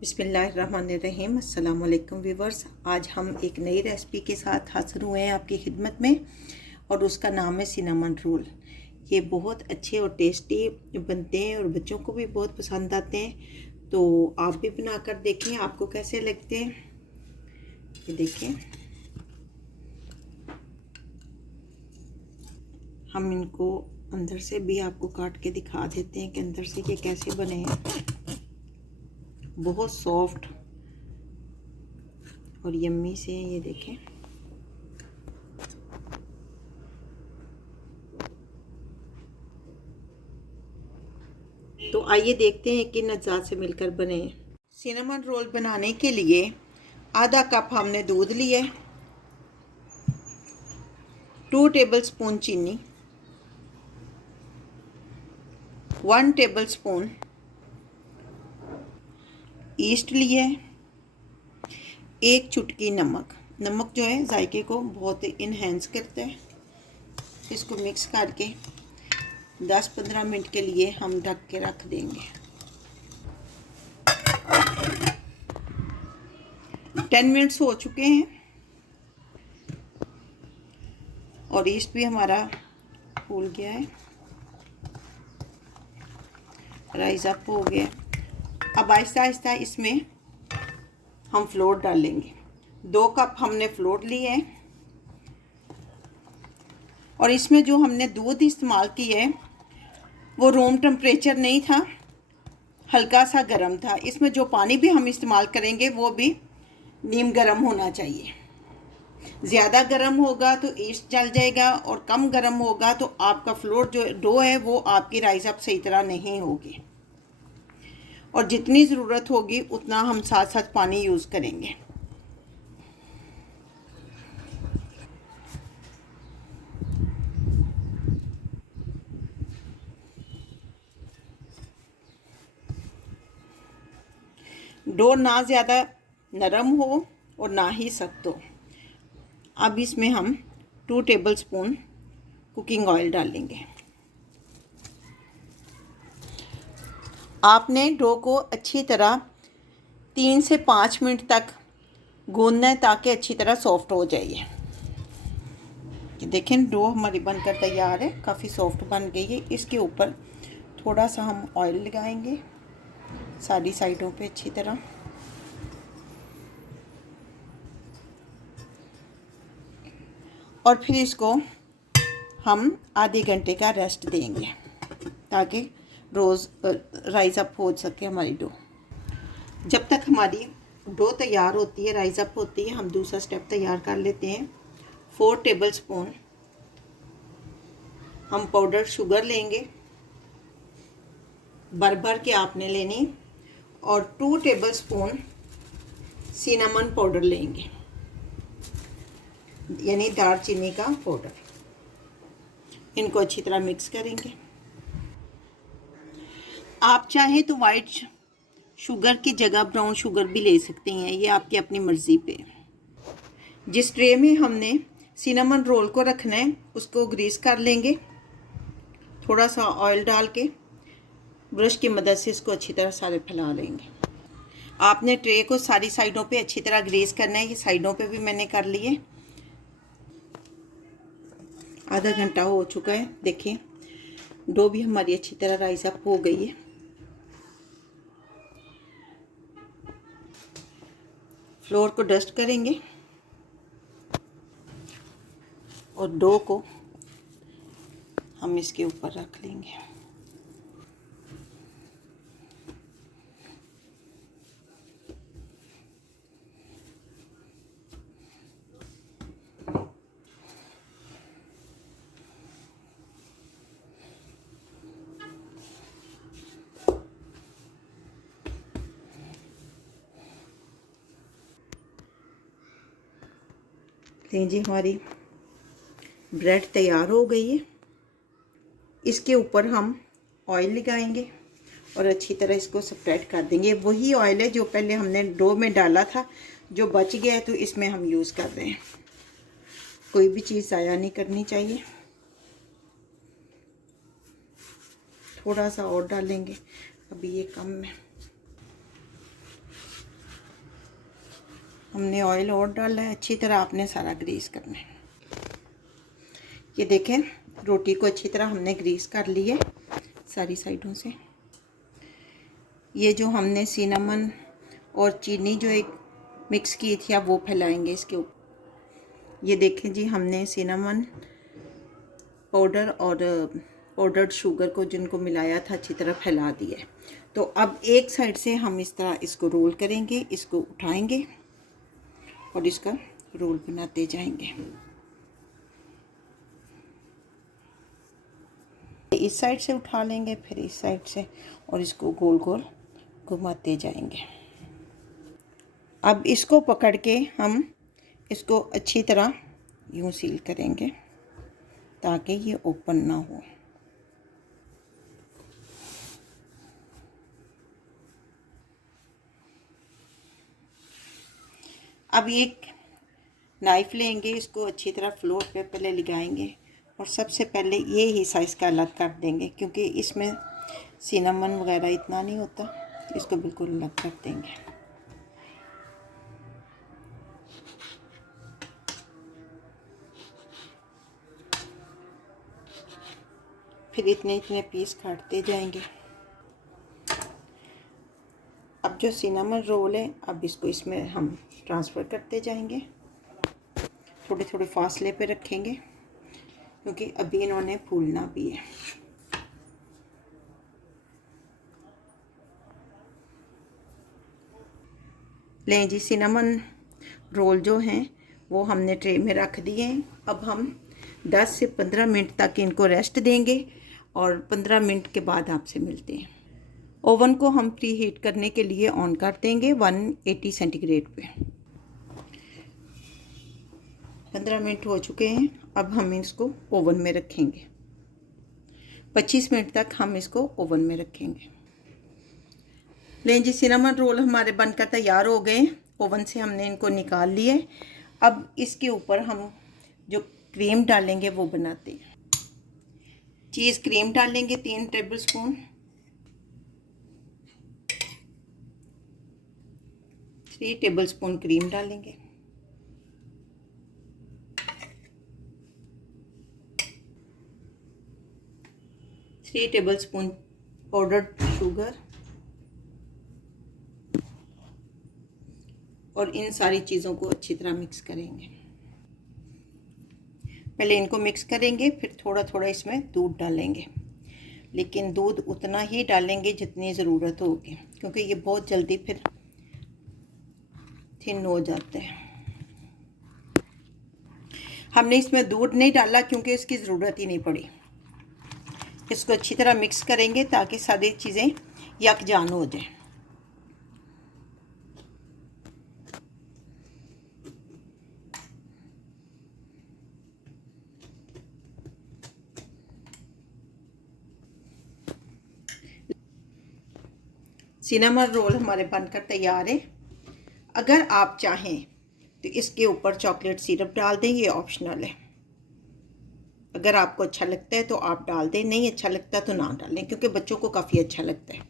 बिस्मिल्लाहिर्रहमानिर्रहीम। अस्सलाम वालेकुम व्यूवर्स। आज हम एक नई रेसिपी के साथ हाजिर हुए हैं आपकी खिदमत में और उसका नाम है सिनेमन रोल। ये बहुत अच्छे और टेस्टी बनते हैं और बच्चों को भी बहुत पसंद आते हैं। तो आप भी बनाकर देखें आपको कैसे लगते हैं। ये देखें, हम इनको अंदर से भी आपको काट के दिखा देते हैं कि अंदर से ये कैसे बने हैं। बहुत सॉफ्ट और यम्मी से हैं, ये देखें। तो आइए देखते हैं किन अज्जा से मिलकर बने हैं। सिनेमन रोल बनाने के लिए आधा कप हमने दूध लिया, 2 टेबलस्पून चीनी, 1 टेबलस्पून ईस्ट लिया है, 1 चुटकी नमक। नमक जो है जायके को बहुत इन्हेंस करता है। इसको मिक्स करके 10-15 मिनट के लिए हम ढक के रख देंगे। 10 मिनट्स हो चुके हैं और ईस्ट भी हमारा फूल गया है, राइज अप हो गया। अब आहिस्ता आहिस्ता इसमें हम फ्लोर डालेंगे। 2 कप हमने फ्लोर लिए है और इसमें जो हमने दूध इस्तेमाल किया है वो रूम टेम्परेचर नहीं था, हल्का सा गर्म था। इसमें जो पानी भी हम इस्तेमाल करेंगे वो भी नीम गर्म होना चाहिए। ज़्यादा गर्म होगा तो ईस्ट जल जाएगा और कम गर्म होगा तो आपका फ्लोर जो डो है वो आपकी राइस अप सही तरह नहीं होगी। और जितनी ज़रूरत होगी उतना हम साथ साथ पानी यूज़ करेंगे। डो ना ज़्यादा नरम हो और ना ही सख्त हो। अब इसमें हम 2 टेबलस्पून कुकिंग ऑयल डालेंगे। आपने डो को अच्छी तरह 3 से 5 मिनट तक गूंदना है ताकि अच्छी तरह सॉफ्ट हो जाए। ये देखें, डो हमारी बनकर तैयार है, काफ़ी सॉफ्ट बन गई है। इसके ऊपर थोड़ा सा हम ऑयल लगाएंगे सारी साइडों पे अच्छी तरह। और फिर इसको हम आधे घंटे का रेस्ट देंगे ताकि रोज़ राइज अप हो सके हमारी डो। जब तक हमारी डो तैयार होती है, राइज अप होती है, हम दूसरा स्टेप तैयार कर लेते हैं। 4 टेबलस्पून हम पाउडर शुगर लेंगे, भर भर के आपने लेनी, और 2 टेबलस्पून सिनेमन पाउडर लेंगे, यानी दालचीनी का पाउडर। इनको अच्छी तरह मिक्स करेंगे। आप चाहें तो वाइट शुगर की जगह ब्राउन शुगर भी ले सकते हैं, ये आपकी अपनी मर्ज़ी पे। जिस ट्रे में हमने सिनेमन रोल को रखना है उसको ग्रीस कर लेंगे। थोड़ा सा ऑयल डाल के ब्रश की मदद से इसको अच्छी तरह सारे फैला लेंगे। आपने ट्रे को सारी साइडों पे अच्छी तरह ग्रीस करना है। ये साइडों पे भी मैंने कर लिए। आधा घंटा हो चुका है, देखिए डो भी हमारी अच्छी तरह राइज अप हो गई है। फ्लोर को डस्ट करेंगे और डो को हम इसके ऊपर रख लेंगे। लीजिए, हमारी ब्रेड तैयार हो गई है। इसके ऊपर हम ऑयल लगाएंगे और अच्छी तरह इसको स्प्रेड कर देंगे। वही ऑयल है जो पहले हमने डो में डाला था, जो बच गया है तो इसमें हम यूज़ कर रहे हैं। कोई भी चीज़ ज़ाया नहीं करनी चाहिए। थोड़ा सा और डालेंगे, अभी ये कम है। हमने ऑयल और डाला है। अच्छी तरह आपने सारा ग्रीस करना है। ये देखें, रोटी को अच्छी तरह हमने ग्रीस कर ली है सारी साइडों से। ये जो हमने सिनेमन और चीनी जो एक मिक्स की थी, अब वो फैलाएंगे इसके ऊपर। ये देखें जी, हमने सिनेमन पाउडर और पाउडर्ड शुगर को जिनको मिलाया था अच्छी तरह फैला दिया है। तो अब एक साइड से हम इस तरह इसको रोल करेंगे, इसको उठाएंगे और इसका रोल बनाते जाएंगे। इस साइड से उठा लेंगे, फिर इस साइड से, और इसको गोल गोल घुमाते जाएंगे। अब इसको पकड़ के हम इसको अच्छी तरह यूं सील करेंगे ताकि ये ओपन ना हो। अब एक नाइफ़ लेंगे, इसको अच्छी तरह फ्लोर पे पहले लगाएंगे और सबसे पहले ये हिस्सा इसका अलग कर देंगे, क्योंकि इसमें सिनेमन वगैरह इतना नहीं होता। इसको बिल्कुल अलग कर देंगे। फिर इतने इतने पीस काटते जाएंगे। अब जो सिनेमन रोल है, अब इसको इसमें हम ट्रांसफ़र करते जाएंगे। थोड़े थोड़े फासले पे रखेंगे क्योंकि अभी इन्होंने फूलना भी है। लें जी, सिनेमन रोल जो हैं वो हमने ट्रे में रख दिए हैं। अब हम 10 से 15 मिनट तक इनको रेस्ट देंगे और 15 मिनट के बाद आपसे मिलते हैं। ओवन को हम प्री हीट करने के लिए ऑन कर देंगे 180 सेंटीग्रेड पे। 15 मिनट हो चुके हैं। अब हम इसको ओवन में रखेंगे। 25 मिनट तक हम इसको ओवन में रखेंगे। लें जी, सिनेमन रोल हमारे बनकर तैयार हो गए। ओवन से हमने इनको निकाल लिए। अब इसके ऊपर हम जो क्रीम डालेंगे वो बनाते हैं। चीज़ क्रीम डालेंगे 3 table spoon. 3 table spoon cream डालेंगे। 3 टेबल स्पून पाउडर्ड शुगर और इन सारी चीज़ों को अच्छी तरह मिक्स करेंगे। पहले इनको मिक्स करेंगे, फिर थोड़ा थोड़ा इसमें दूध डालेंगे, लेकिन दूध उतना ही डालेंगे जितनी ज़रूरत होगी, क्योंकि ये बहुत जल्दी फिर थिन हो जाते हैं। हमने इसमें दूध नहीं डाला क्योंकि इसकी ज़रूरत ही नहीं पड़ी। इसको अच्छी तरह मिक्स करेंगे ताकि सारी चीज़ें यकजान हो जाएं। सिनेमन रोल हमारे बनकर तैयार है। अगर आप चाहें तो इसके ऊपर चॉकलेट सिरप डाल दें, ये ऑप्शनल है। अगर आपको अच्छा लगता है तो आप डाल दें, नहीं अच्छा लगता तो ना डालें, क्योंकि बच्चों को काफ़ी अच्छा लगता है।